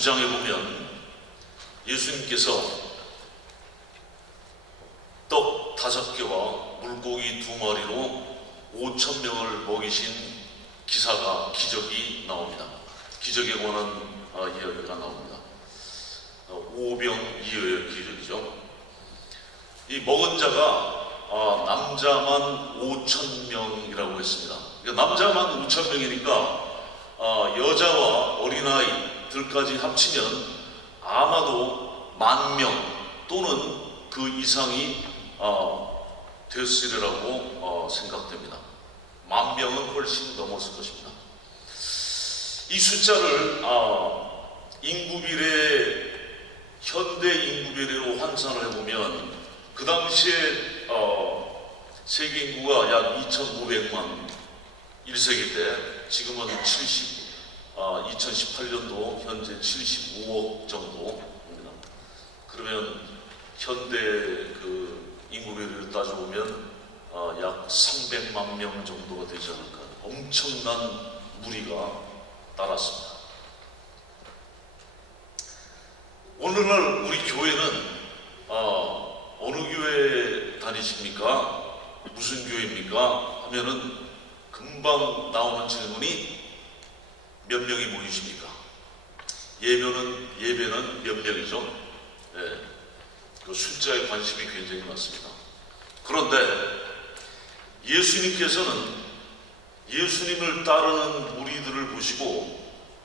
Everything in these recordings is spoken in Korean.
9장에 보면 예수님께서 떡 5개와 물고기 2마리로 5,000명을 먹이신 기적이 나옵니다. 기적에 관한 이야기가 나옵니다. 오병이어의 기적이죠. 이 먹은 자가 남자만 5,000명이라고 했습니다. 그러니까 남자만 5,000명이니까 여자와 어린아이들까지 합치면 아마도 10,000명 또는 그 이상이 됐으리라고 생각됩니다. 10,000명은 훨씬 넘었을 것입니다. 이 숫자를 인구비례, 현대 인구비례로 환산을 해보면 그 당시에 세계 인구가 약 2,500만 1세기 때, 지금은 2018년도 현재 75억 정도입니다. 그러면 현대 그 인구비례를 따져보면 약 300만 명 정도가 되지 않을까. 엄청난 무리가 따랐습니다. 오늘날 우리 교회는 어느 교회 다니십니까? 무슨 교회입니까? 하면은 금방 나오는 질문이 몇 명이 모이십니까? 예배는 몇 명이죠? 네, 그 숫자에 관심이 굉장히 많습니다. 그런데 예수님께서는 예수님을 따르는 무리들을 보시고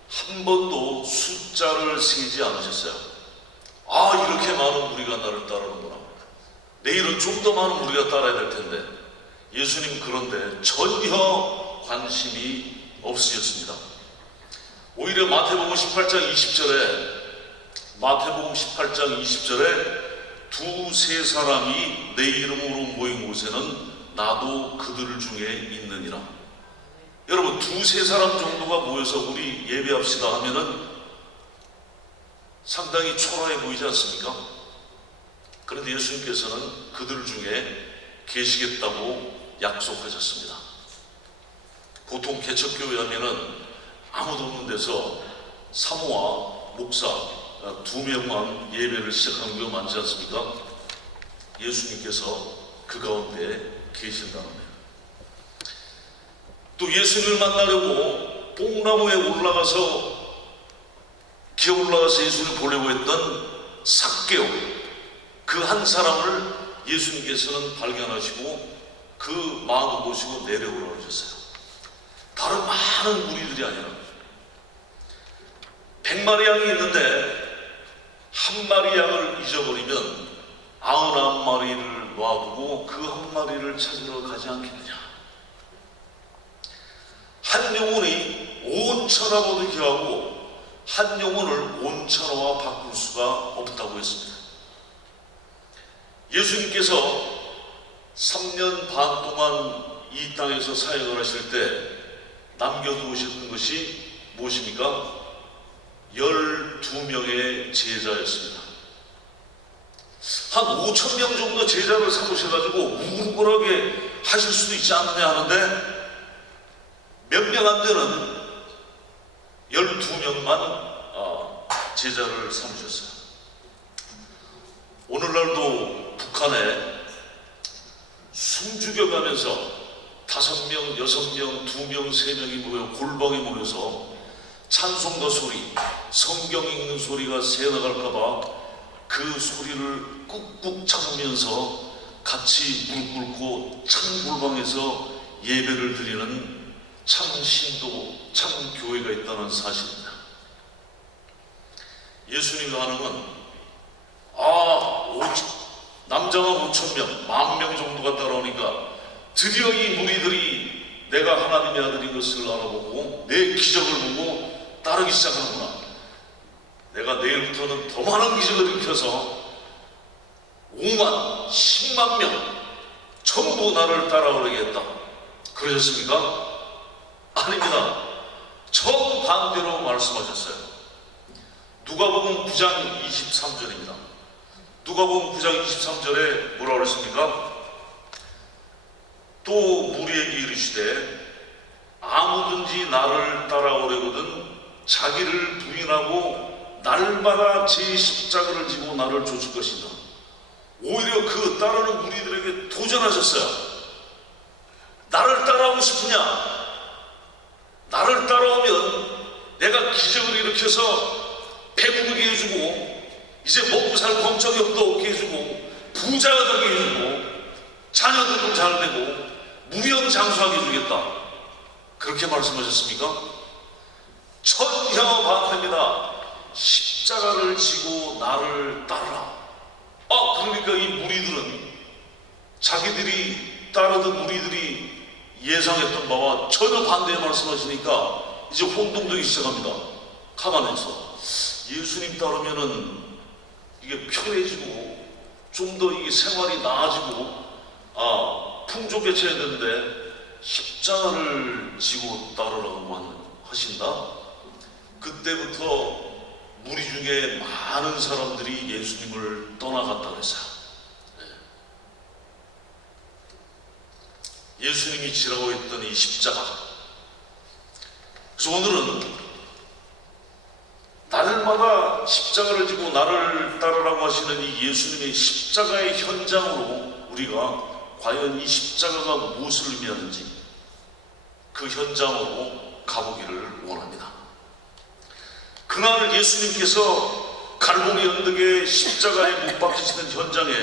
한 번도 숫자를 세지 않으셨어요. 이렇게 많은 무리가 나를 따르는구나. 내일은 좀 더 많은 무리가 따라야 될 텐데. 예수님 그런데 전혀 관심이 없으셨습니다. 오히려 마태복음 18장 20절에 두세 사람이 내 이름으로 모인 곳에는 나도 그들 중에 있느니라. 여러분, 두세 사람 정도가 모여서 우리 예배합시다 하면은 상당히 초라해 보이지 않습니까? 그런데 예수님께서는 그들 중에 계시겠다고 약속하셨습니다. 보통 개척교회 하면은 아무도 없는 데서 사모와 목사 2명만 예배를 시작하는 경우가 많지 않습니까? 예수님께서 그 가운데 계신다는 거예요. 또 예수님을 만나려고 뽕나무에 기어 올라가서 예수님을 보려고 했던 삭개오, 그 한 사람을 예수님께서는 발견하시고 그 마음을 보시고 내려오라고 하셨어요. 다른 많은 무리들이 아니라 100마리 양이 있는데 한 마리 양을 잊어버리면 99마리를 놔두고 그 한 마리를 찾으러 가지 않겠느냐. 한 영혼이 온 천하보다 귀하고 한 영혼을 온 천하와 바꿀 수가 없다고 했습니다. 예수님께서 3년 반 동안 이 땅에서 사역을 하실 때 남겨두셨던 것이 무엇입니까? 12명의 제자였습니다. 한 5,000명 정도 제자를 삼으셔가지고 우글우글하게 하실 수도 있지 않느냐 하는데 몇 명 안 되는 12명만 제자를 삼으셨어요. 오늘날도 북한에 숨죽여가면서 5명, 6명, 2명, 3명이 모여 골방에 모여서 찬송가 소리, 성경 읽는 소리가 새어나갈까봐 그 소리를 꾹꾹 참으면서 같이 무릎 꿇고 찬 골방에서 예배를 드리는 참 신도, 참 교회가 있다는 사실입니다. 예수님의 반응은 남자만 5,000명, 10,000명 정도가 따라오니까 드디어 이 무리들이 내가 하나님의 아들인 것을 알아보고 내 기적을 보고 따르기 시작하는구나. 내가 내일부터는 더 많은 기적을 일으켜서 5만, 10만 명 전부 나를 따라오게 했다. 그러셨습니까? 아닙니다. 정반대로 말씀하셨어요. 누가복음 9장 23절입니다. 누가복음 9장 23절에 뭐라고 그랬습니까? 또 무리에게 이르시되 아무든지 나를 따라오려거든 자기를 부인하고 날마다 제 십자가를 지고 나를 쫓을 것이다. 오히려 그 따르는 무리들에게 도전하셨어요. 나를 따라오고 싶으냐? 나를 따라오면 내가 기적을 일으켜서 배부르게 해주고 이제 먹고 살 걱정이 없게 해주고 부자가 되게 해주고 자녀들도 잘 되고 무병장수하게 해주겠다. 그렇게 말씀하셨습니까? 전혀 반대입니다. 십자가를 지고 나를 따르라. 그러니까 이 무리들은 자기들이 따르던 무리들이 예상했던 바와 전혀 반대의 말씀하시니까 이제 혼동되기 시작합니다. 가만해서 예수님 따르면은 이게 편해지고 좀 더 이게 생활이 나아지고 풍족해져야 되는데 십자가를 지고 따르라고 하신다. 그때부터 무리 중에 많은 사람들이 예수님을 떠나갔다 그랬어요. 예수님이 지라고 했던 이 십자가. 그래서 오늘은 날마다 십자가를 지고 나를 따르라고 하시는 이 예수님의 십자가의 현장으로 우리가 과연 이 십자가가 무엇을 의미하는지 그 현장으로 가보기를 원합니다. 그날 예수님께서 갈보리 언덕의 십자가에 못 박히시는 현장에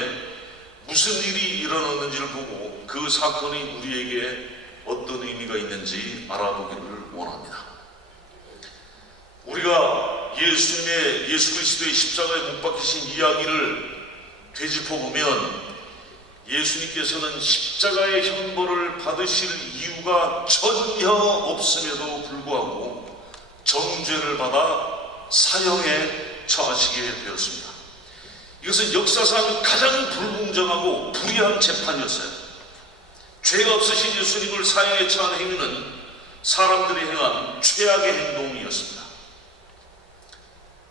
무슨 일이 일어났는지를 보고 그 사건이 우리에게 어떤 의미가 있는지 알아보기를 원합니다. 우리가 예수 그리스도의 십자가에 못 박히신 이야기를 되짚어보면 예수님께서는 십자가의 형벌을 받으실 이유가 전혀 없음에도 불구하고 정죄를 받아 사형에 처하시게 되었습니다. 이것은 역사상 가장 불공정하고 불의한 재판이었어요. 죄가 없으신 예수님을 사형에 처한 행위는 사람들이 행한 최악의 행동이었습니다.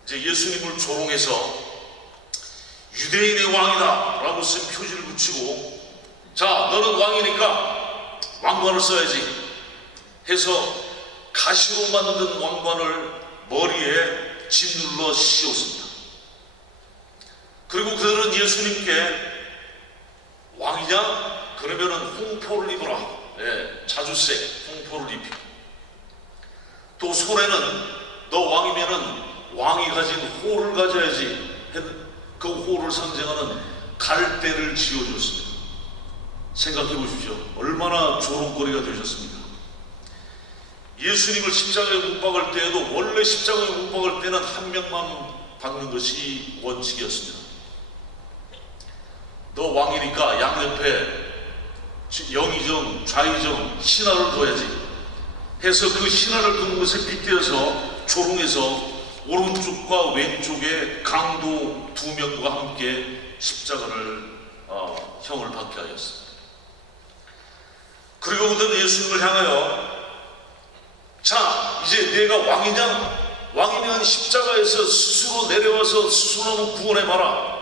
이제 예수님을 조롱해서 유대인의 왕이다 라고 쓴 표지를 붙이고, 자, 너는 왕이니까 왕관을 써야지 해서 가시로 만든 왕관을 머리에 짓눌러 씌웠습니다. 그리고 그들은 예수님께 왕이냐? 그러면은 홍포를 입어라. 자주색 홍포를 입히고, 또 손에는 너 왕이면은 왕이 가진 호를 가져야지. 그 호를 상징하는 갈대를 쥐어줬습니다. 생각해 보십시오. 얼마나 조롱거리가 되셨습니까? 예수님을 십자가에 못 박을 때에도 원래 십자가에 못 박을 때는 한 명만 박는 것이 원칙이었습니다. 너 왕이니까 양옆에 영의정, 좌의정, 신하를 둬야지 해서 그 신하를 두는 것에 빗대어서 조롱해서 오른쪽과 왼쪽에 강도 2명과 함께 십자가를 형을 받게 하였습니다. 그리고 그들은 예수님을 향하여, 자, 이제 내가 왕이냐? 왕이면 십자가에서 스스로 내려와서 스스로 한번 구원해봐라.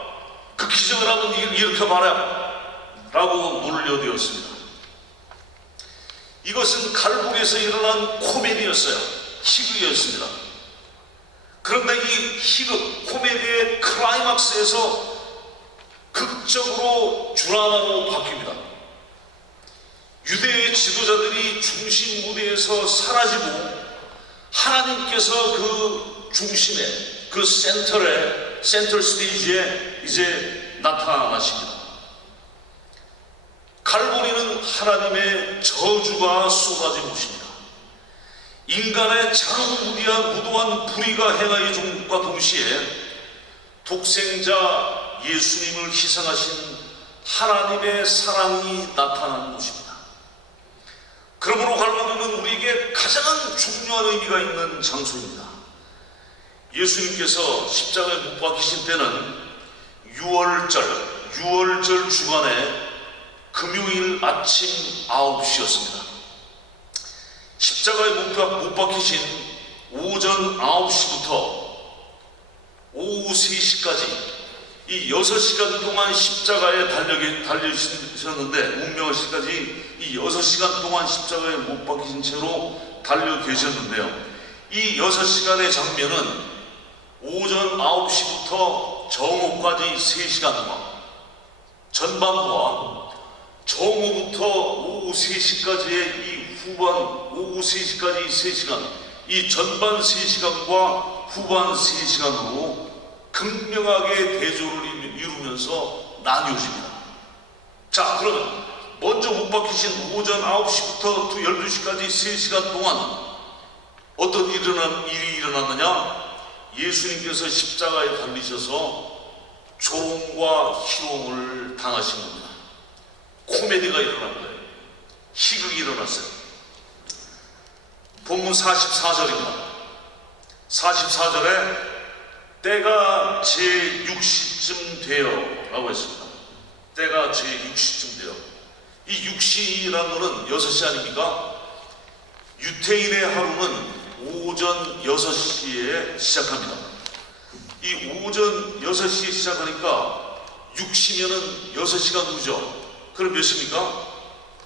그 기적을 한번 일으켜봐라 라고 물려되었습니다. 이것은 갈보리에서 일어난 코미디였어요. 희극이었습니다. 그런데 이 희극 코미디의 클라이막스에서 극적으로 드라마로 바뀝니다. 유대의 지도자들이 중심 무대에서 사라지고 하나님께서 그 중심에, 그 센터 스테이지에 이제 나타나십니다. 갈보리는 하나님의 저주가 쏟아진 곳입니다. 인간의 장무리한 불의가 행하여 준 것과 동시에 독생자 예수님을 희생하신 하나님의 사랑이 나타난 곳입니다. 그러므로 갈보리는 우리에게 가장 중요한 의미가 있는 장소입니다. 예수님께서 십자가에 못 박히신 때는 6월절 주간에 금요일 아침 9시였습니다. 십자가에 못 박히신 오전 9시부터 오후 3시까지 이 6시간 동안 십자가에 달려주셨는데, 운명하시까지 이 6시간 동안 십자가에 못 박히신 채로 달려 계셨는데요. 이 6시간의 장면은 오전 9시부터 정오까지 3시간 동안, 전반부와 정오부터 오후 3시까지의 이 후반, 오후 3시까지 3시간, 이 전반 3시간과 후반 3시간으로 극명하게 대조를 이루면서 나뉘어집니다. 자, 그러면 먼저 못 박히신 오전 9시부터 12시까지 3시간 동안 어떤 일이 일어났느냐? 예수님께서 십자가에 달리셔서 조롱과 희롱을 당하신 겁니다. 코미디가 일어난 거예요. 희극이 일어났어요. 본문 44절입니다. 44절에 때가 제6시쯤 되어 라고 했습니다. 때가 제6시쯤 되어. 이 6시라는 것은 6시 아닙니까? 유태인의 하루는 오전 6시에 시작합니다. 이 오전 6시에 시작하니까 6시면은 6시간 후죠. 그럼 몇 시입니까?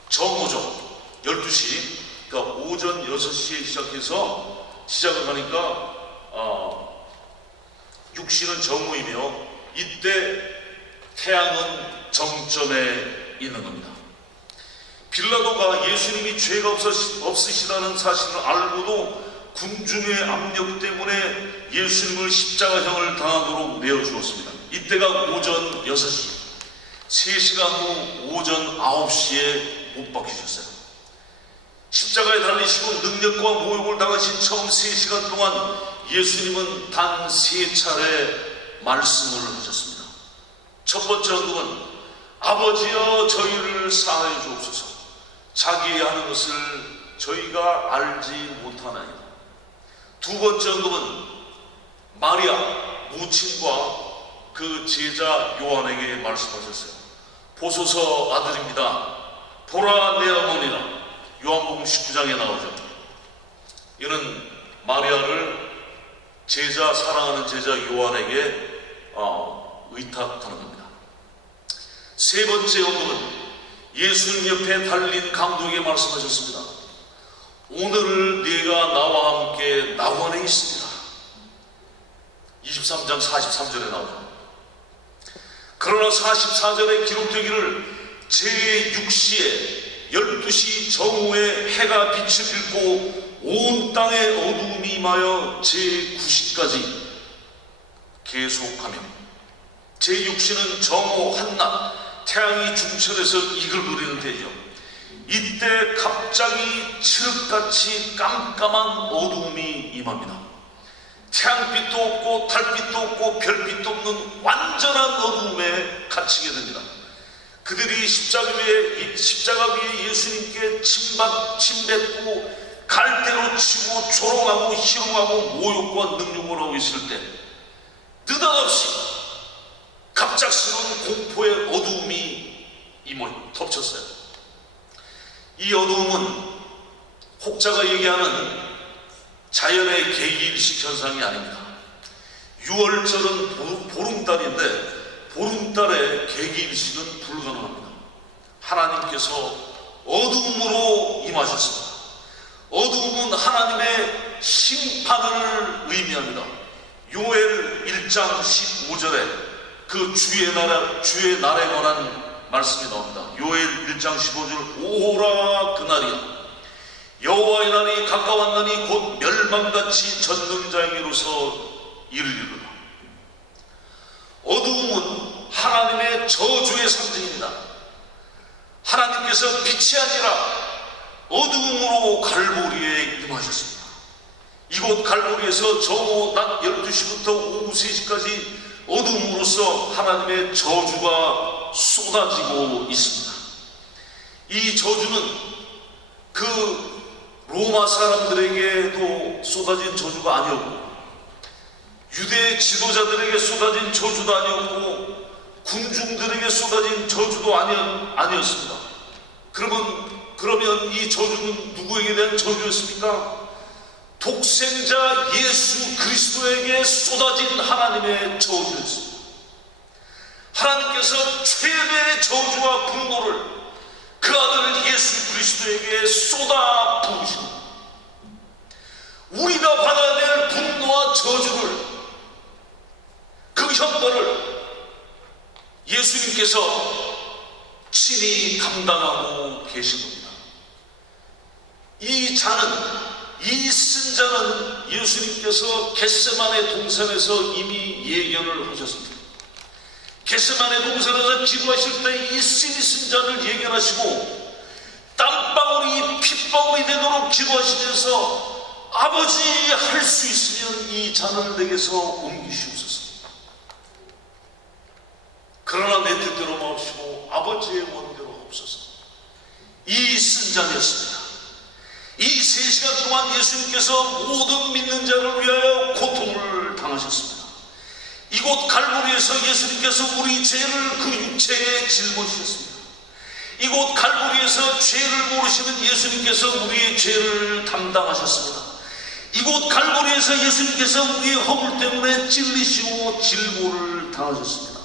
정오죠. 12시. 그러니까 오전 6시에 시작해서 시작을 하니까 6시는 정오이며 이때 태양은 정점에 있는 겁니다. 빌라도가 예수님이 죄가 없으시다는 사실을 알고도 군중의 압력 때문에 예수님을 십자가형을 당하도록 내어주었습니다. 이때가 오전 6시, 3시간 후 오전 9시에 못 박히셨어요. 십자가에 달리시고 능력과 모욕을 당하신 처음 3시간 동안 예수님은 단 3차례 말씀을 하셨습니다. 첫 번째 언급은 아버지여 저희를 사하여 주옵소서. 자기의 하는 것을 저희가 알지 못하나이다. 두 번째 언급은 마리아 모친과 그 제자 요한에게 말씀하셨어요. 보소서 아들입니다. 보라 내 어머니라. 요한복음 19장에 나오죠. 이는 마리아를 사랑하는 제자 요한에게 의탁하는 겁니다. 세 번째 언급은 예수님 옆에 달린 감독에게 말씀하셨습니다. 오늘 네가 나와 함께 낙원에 있습니다. 23장 43절에 나오죠. 그러나 44절에 기록되기를 제6시에 12시 정오에 해가 빛을 잃고 온 땅에 어두움이 임하여 제9시까지 계속하며 제6시는 정오 한낮 태양이 중천에서 이글거리는 때죠. 이때 갑자기 칠흑같이 깜깜한 어두움이 임합니다. 태양빛도 없고 달빛도 없고 별빛도 없는 완전한 어두움에 갇히게 됩니다. 그들이 십자가 위에 예수님께 침뱉고 갈대로 치고 조롱하고 희롱하고 모욕과 능욕을 하고 있을 때 느닷없이 갑작스러운 공포의 어두움이 덮쳤어요. 이 어두움은 혹자가 얘기하는 자연의 계기일식 현상이 아닙니다. 6월절은 보름달인데 보름달의 계기일식은 불가능합니다. 하나님께서 어두움으로 임하셨습니다. 어두움은 하나님의 심판을 의미합니다. 요엘 1장 15절에 그 주의 날에 관한 말씀이 나옵니다. 요엘 1장 15절 오호라 그날이야. 여호와의 날이 가까웠나니 곧 멸망같이 전능자에게로서 이르리로다. 어두움은 하나님의 저주의 상징입니다. 하나님께서 빛이 아니라 어두움으로 갈보리에 임하셨습니다. 이곳 갈보리에서 정오 낮 12시부터 오후 3시까지 어둠으로써 하나님의 저주가 쏟아지고 있습니다. 이 저주는 그 로마 사람들에게도 쏟아진 저주가 아니었고 유대 지도자들에게 쏟아진 저주도 아니었고 군중들에게 쏟아진 저주도 아니었습니다. 그러면 이 저주는 누구에게 대한 저주였습니까? 독생자 예수 그리스도에게 쏟아진 하나님의 저주였습니다. 하나님께서 최대의 저주와 분노를 그 아들 예수 그리스도에게 쏟아 부으십니다. 우리가 받아야 될 분노와 저주를 형벌을 예수님께서 친히 감당하고 계신 겁니다. 이 잔은, 이 쓴 잔은 예수님께서 겟세마네 동산에서 이미 예견을 하셨습니다. 겟세마네 동산에서 기도하실 때 이 쓴 잔을 예견하시고 땀방울이 핏방울이 되도록 기도하시면서 아버지, 할 수 있으면 이 잔을 내게서 옮기시옵소서. 그러나 내 뜻대로 마옵시고 아버지의 원대로 없어서. 이 쓴 잔이었습니다. 이 3시간 동안 예수님께서 모든 믿는 자를 위하여 고통을 당하셨습니다. 이곳 갈보리에서 예수님께서 우리 죄를 그 육체에 짊어지셨습니다. 이곳 갈보리에서 죄를 모르시는 예수님께서 우리의 죄를 담당하셨습니다. 이곳 갈보리에서 예수님께서 우리의 허물 때문에 찔리시고 질고를 당하셨습니다.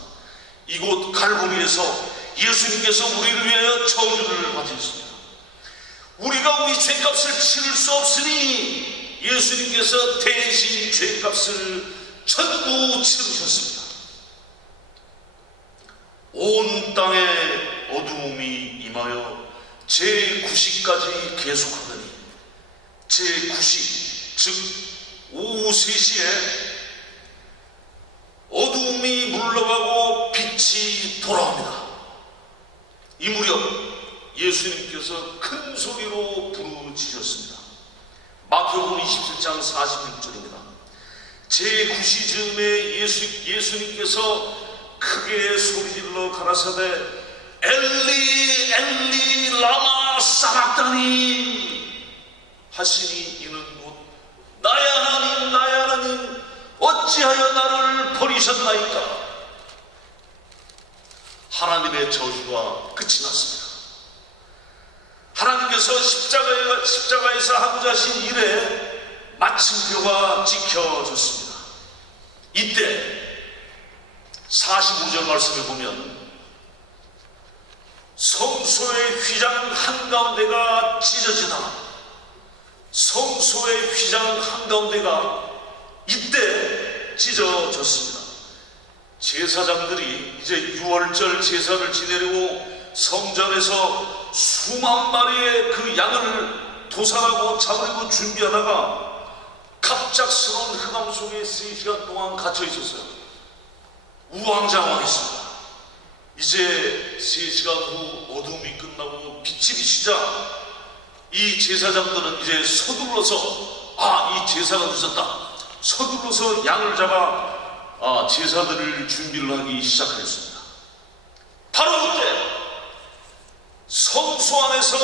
이곳 갈보리에서 예수님께서 우리를 위하여 저주를 받으셨습니다. 우리가 우리 죄값을 치를 수 없으니 예수님께서 대신 죄값을 전부 치르셨습니다. 온 땅에 어두움이 임하여 제9시까지 계속하더니 제9시, 즉 오후 3시에 어두움이 물러가고 빛이 돌아옵니다. 이 무렵 예수님께서 큰 소리로 부르짖으셨습니다. 마태복음 27장 46절입니다. 제9시 즈음에 예수님께서 크게 소리질러 가라사대 엘리 엘리 라마 사박다니 하시니 이는 곧 나의 하나님 나의 하나님 어찌하여 나를 버리셨나이까. 하나님의 저주가 끝이 났습니다. 하나님께서 십자가에서 하고자 하신 일에 마침표가 찍혀졌습니다. 이때 45절 말씀을 보면 성소의 휘장 한가운데가 찢어지나 성소의 휘장 한가운데가 이때 찢어졌습니다. 제사장들이 이제 6월절 제사를 지내려고 성전에서 수만 마리의 그 양을 도살하고 잡으려고 준비하다가 갑작스러운 흑암 속에 3시간 동안 갇혀 있었어요. 우왕좌왕했습니다. 이제 3시간 후 어둠이 끝나고 빛이 비치자 이 제사장들은 이제 서둘러서 이 제사가 늦었다. 서둘러서 양을 잡아 제사들을 준비를 하기 시작했습니다. 바로 그때 성소 안에서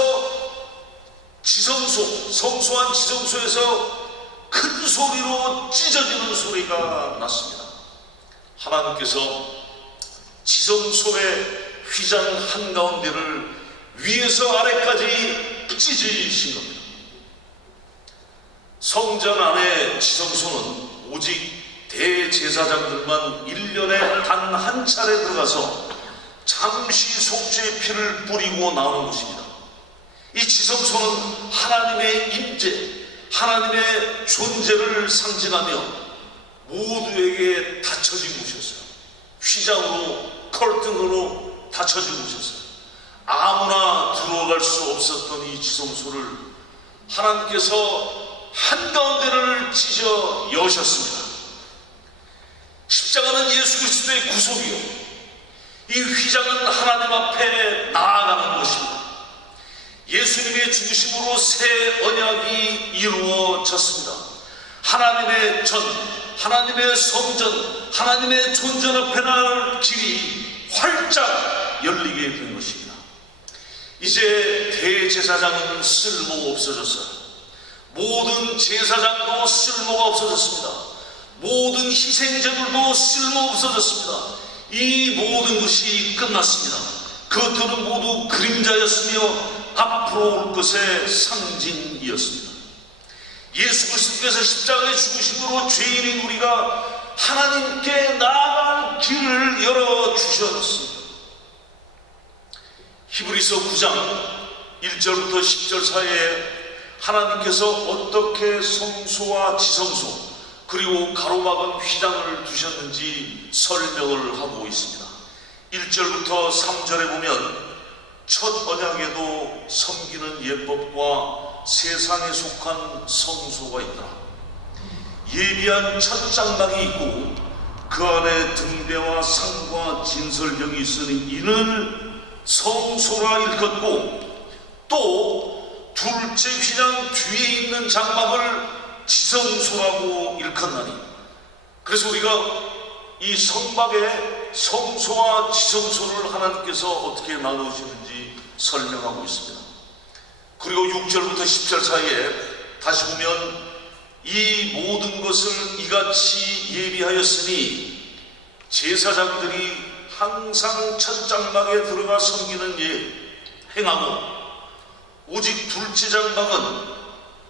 성소 안 지성소에서 큰 소리로 찢어지는 소리가 났습니다. 하나님께서 지성소의 휘장 한가운데를 위에서 아래까지 찢으신 겁니다. 성전 안의 지성소는 오직 대제사장들만 1년에 단 한 차례 들어가서 잠시 속죄의 피를 뿌리고 나오는 곳입니다. 이 지성소는 하나님의 임재, 하나님의 존재를 상징하며 모두에게 닫혀진 곳이었어요. 휘장으로, 커튼으로 닫혀진 곳이었어요. 아무나 들어갈 수 없었던 이 지성소를 하나님께서 한가운데를 찢어 여셨습니다. 십자가는 예수 그리스도의 구속이요, 이 휘장은 하나님 앞에 나아가는 것입니다. 예수님의 죽으심으로 새 언약이 이루어졌습니다. 하나님의 전, 하나님의 성전, 하나님의 존전 앞에 나갈 길이 활짝 열리게 된 것입니다. 이제 대제사장은 쓸모가 없어졌어요. 모든 제사장도 쓸모가 없어졌습니다. 모든 희생제물도 쓸모 없어졌습니다. 이 모든 것이 끝났습니다. 그것들은 모두 그림자였으며 앞으로 올 것의 상징이었습니다. 예수 그리스도께서 십자가의 죽으심으로 죄인인 우리가 하나님께 나아갈 길을 열어주셨습니다. 히브리서 9장 1절부터 10절 사이에 하나님께서 어떻게 성소와 지성소, 그리고 가로막은 휘장을 두셨는지 설명을 하고 있습니다. 1절부터 3절에 보면 첫 언약에도 섬기는 예법과 세상에 속한 성소가 있더라. 예비한 첫 장막이 있고 그 안에 등대와 상과 진설병이 있으니 이는 성소라 일컫고, 또 둘째 휘장 뒤에 있는 장막을 지성소라고 일컫나니, 그래서 우리가 이 성막의 성소와 지성소를 하나님께서 어떻게 나누시는지 설명하고 있습니다. 그리고 6절부터 10절 사이에 다시 보면 이 모든 것을 이같이 예비하였으니 제사장들이 항상 첫 장막에 들어가 섬기는 예 행하고, 오직 둘째 장막은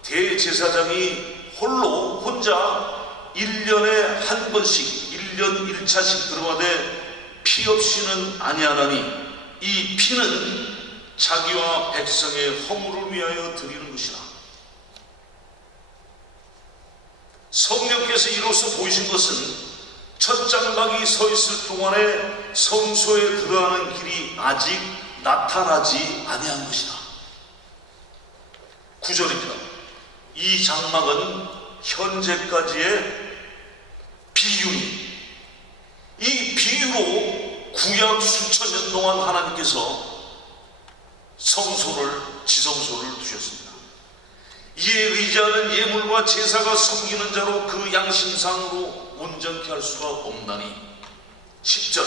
대제사장이 혼자 1년에 한 번씩 1년 1차씩 들어가되 피 없이는 아니하나니 이 피는 자기와 백성의 허물을 위하여 드리는 것이라. 성령께서 이로써 보이신 것은 첫 장막이 서 있을 동안에 성소에 들어가는 길이 아직 나타나지 아니한 것이다. 9절입니다. 이 장막은 현재까지의 비유니, 이 비유로 구약 수천 년 동안 하나님께서 성소를, 지성소를 두셨습니다. 이에 의지하는 예물과 제사가 섬기는 자로 그 양심상으로 온전케 할 수가 없나니. 10절,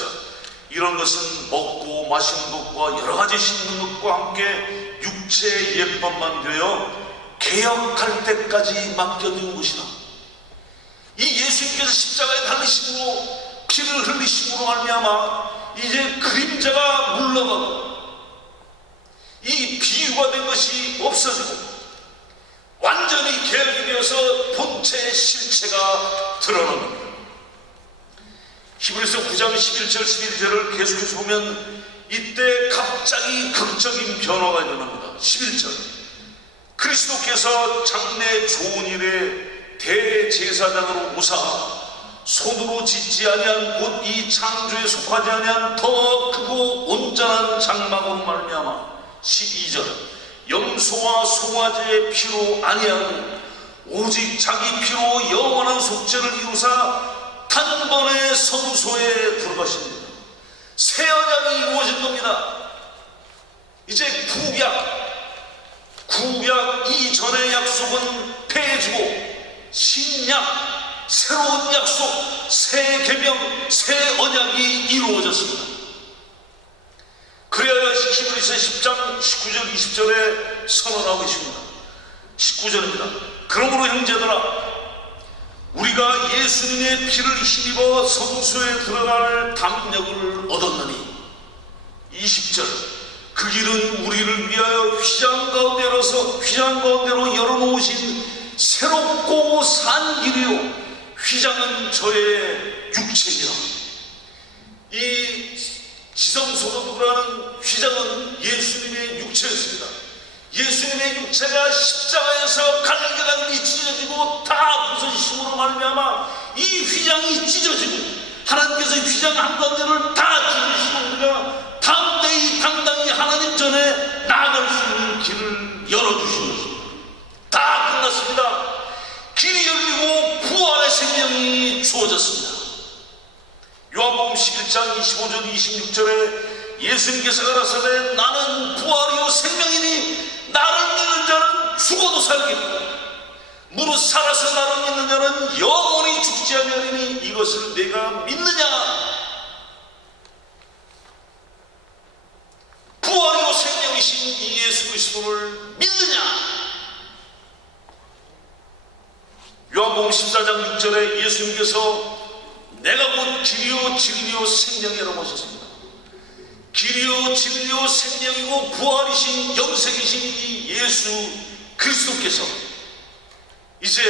이런 것은 먹고 마시는 것과 여러 가지 씻는 것과 함께 육체의 예법만 되어 개혁할 때까지 맡겨둔 것이다. 이 예수님께서 십자가에 달리심으로 피를 흘리심으로 말미암아 이제 그림자가 물러가고 이 비유가 된 것이 없어지고 완전히 개혁이 되어서 본체의 실체가 드러납니다. 히브리서 9장 11절 11절을 계속해서 보면 이때 갑자기 극적인 변화가 일어납니다. 11절, 그리스도께서 장래 좋은 일에 대제사장으로 오사 손으로 짓지 아니한 곧 이 창조에 속하지 아니한 더 크고 온전한 장막으로 말미암아. 12절, 염소와 송아지의 피로 아니한 오직 자기 피로 영원한 속죄를 이루사 단번에 성소에 들어가십니다. 새 언약이 이루어진 겁니다. 이제 구약 이전의 약속은 폐해지고 신약, 새로운 약속, 새 계명, 새 언약이 이루어졌습니다. 그래야 히브리서 10장 19절 20절에 선언하고 계십니다. 19절입니다. 그러므로 형제들아, 우리가 예수님의 피를 힘입어 성소에 들어갈 담력을 얻었느니. 20절, 그 길은 우리를 위하여 휘장 가운데로 열어놓으신 새롭고 산 길이요 휘장은 저의 육체니라. 이 지성소로 들어가는 휘장은 예수님의 육체였습니다. 예수님의 육체가 십자가에서 갈기갈기 찢어지고 다 부서지심으로 말미암아 이 휘장이 찢어지고 하나님께서 휘장 한가운데를 다 찢으시고 우리가 당당히 하나님 전에 나아갈 수 있는 길을 열어주신 것입니다. 다 끝났습니다. 길이 열리고 부활의 생명이 주어졌습니다. 요한복음 11장 25절 26절에 예수님께서 가라사대 나는 부활이요 생명이니 나를 믿는 자는 죽어도 살겠고 무릇 살아서 나를 믿는 자는 영원히 죽지 아니하리니 이것을 내가 믿느냐. 부활이요 생명이신 이 예수 그리스도를 믿느냐. 요한복음 14장 6절에 예수님께서 내가 곧 길이요 진리요 생명이라고 하셨습니다. 길이요 진리요 생명이고 부활이신 영생이신 이 예수 그리스도께서 이제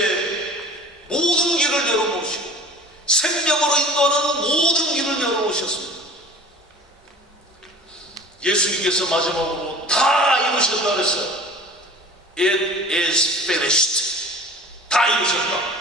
모든 길을 열어놓으시고 생명으로 인도하는 모든 길을 열어놓으셨습니다. 예수님께서 마지막으로 다 이루셨다 그랬어요. It is finished. 다 이루셨다.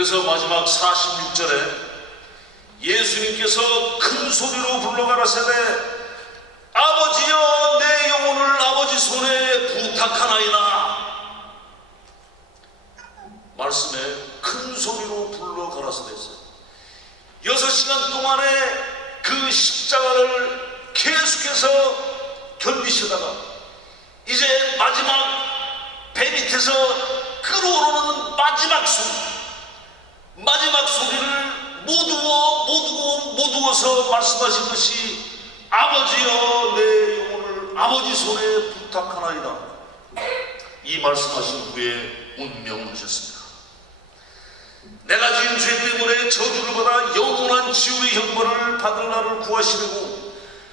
그래서 마지막 46절에 예수님께서 큰 소리로 불러가라사대 아버지여 내 영혼을 아버지 손에 부탁하나이다. 말씀에 큰 소리로 불러가라사대 했어요. 6시간 동안의 그 십자가를 계속해서 견디시다가 이제 마지막 배 밑에서 끓어오르는 마지막 소리를 모두어서 말씀하신 것이 아버지여 내 영혼을 아버지 손에 부탁하나이다. 이 말씀하신 후에 운명하셨습니다. 내가 지은 죄 때문에 저주를 받아 영원한 지옥의 형벌을 받을 나를 구하시려고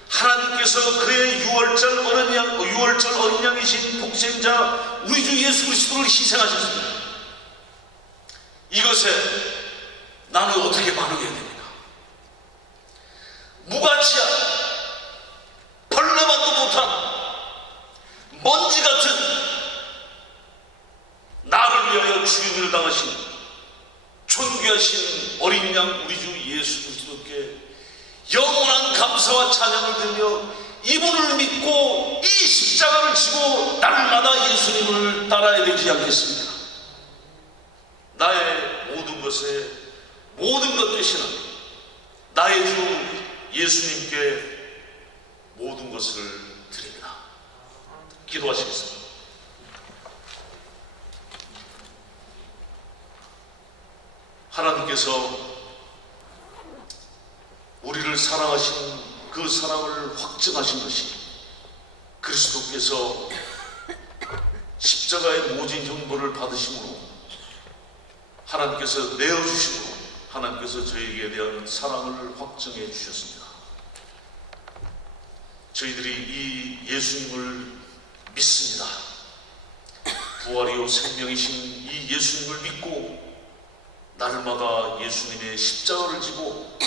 하나님께서 그의 유월절 어린 양이신 복생자 우리 주 예수 그리스도를 희생하셨습니다. 이것에 나는 어떻게 반응해야 됩니까? 무가치한 벌레만도 못한 먼지 같은 나를 위하여 죽임을 당하신 존귀하신 어린 양 우리 주 예수 그리스도께 영원한 감사와 찬양을 드리며 이분을 믿고 이 십자가를 지고 날마다 예수님을 따라야 되지 않겠습니까? 나의 모든 것 되시는 나의 주 예수님께 모든 것을 드립니다. 기도하시겠습니다. 하나님께서 우리를 사랑하신 그 사랑을 확증하신 것이 그리스도께서 십자가의 모진 형벌을 받으심으로 하나님께서 내어주심으로 하나님께서 저에게 대한 사랑을 확증해 주셨습니다. 저희들이 이 예수님을 믿습니다. 부활이요 생명이신 이 예수님을 믿고 날마다 예수님의 십자가를 지고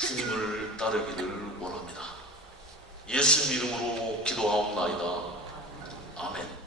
주님을 따르기를 원합니다. 예수님 이름으로 기도하옵나이다. 아멘.